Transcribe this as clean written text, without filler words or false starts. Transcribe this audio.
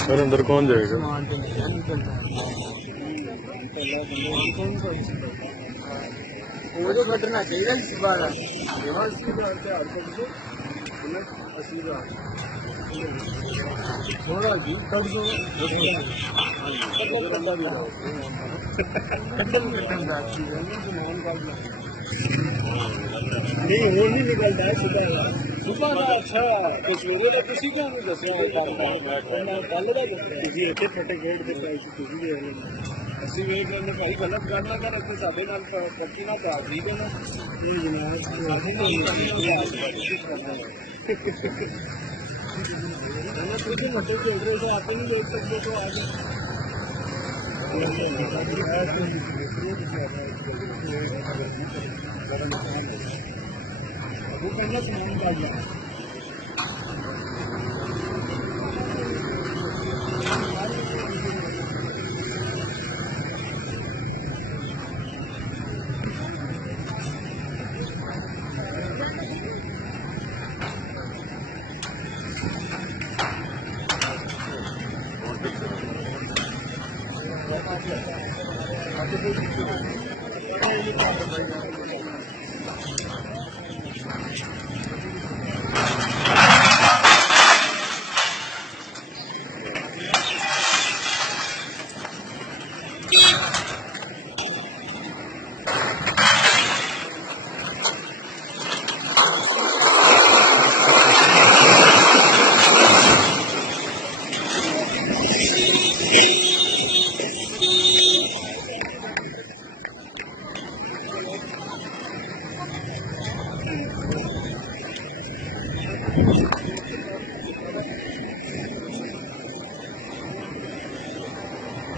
फिर अंदर कौन जाएगा? वो तो कटना चाहिए इस बार थोड़ा जी कट दो नहीं वो नहीं निकलता है सुबह सुबह का अच्छा तो सवेरे का किसी को नहीं दसना कल का किसी इतने फटे गेट के पैसे किसी भी ਅਸੀਂ ਵੇਖ ਲੈਂਦੇ ਭਾਈ ਗਲਤ ਕਰਨਾ ਕਰ ਅੱਗੇ ਸਾਡੇ ਨਾਲ ਕੱਟੀ ਨਾ ਤਾਂ ਠੀਕ ਹੈ ਨਾ ਇਹ ਜਨਾਬ ਅਸੀਂ ਨਹੀਂ ਤੁਸੀਂ ਮੱਟੇ ਖੇਡ ਰਹੇ ਹੋ ਆਪੇ ਨਹੀਂ ਦੇਖ ਸਕਦੇ तो आगे वो करना सामान निकालना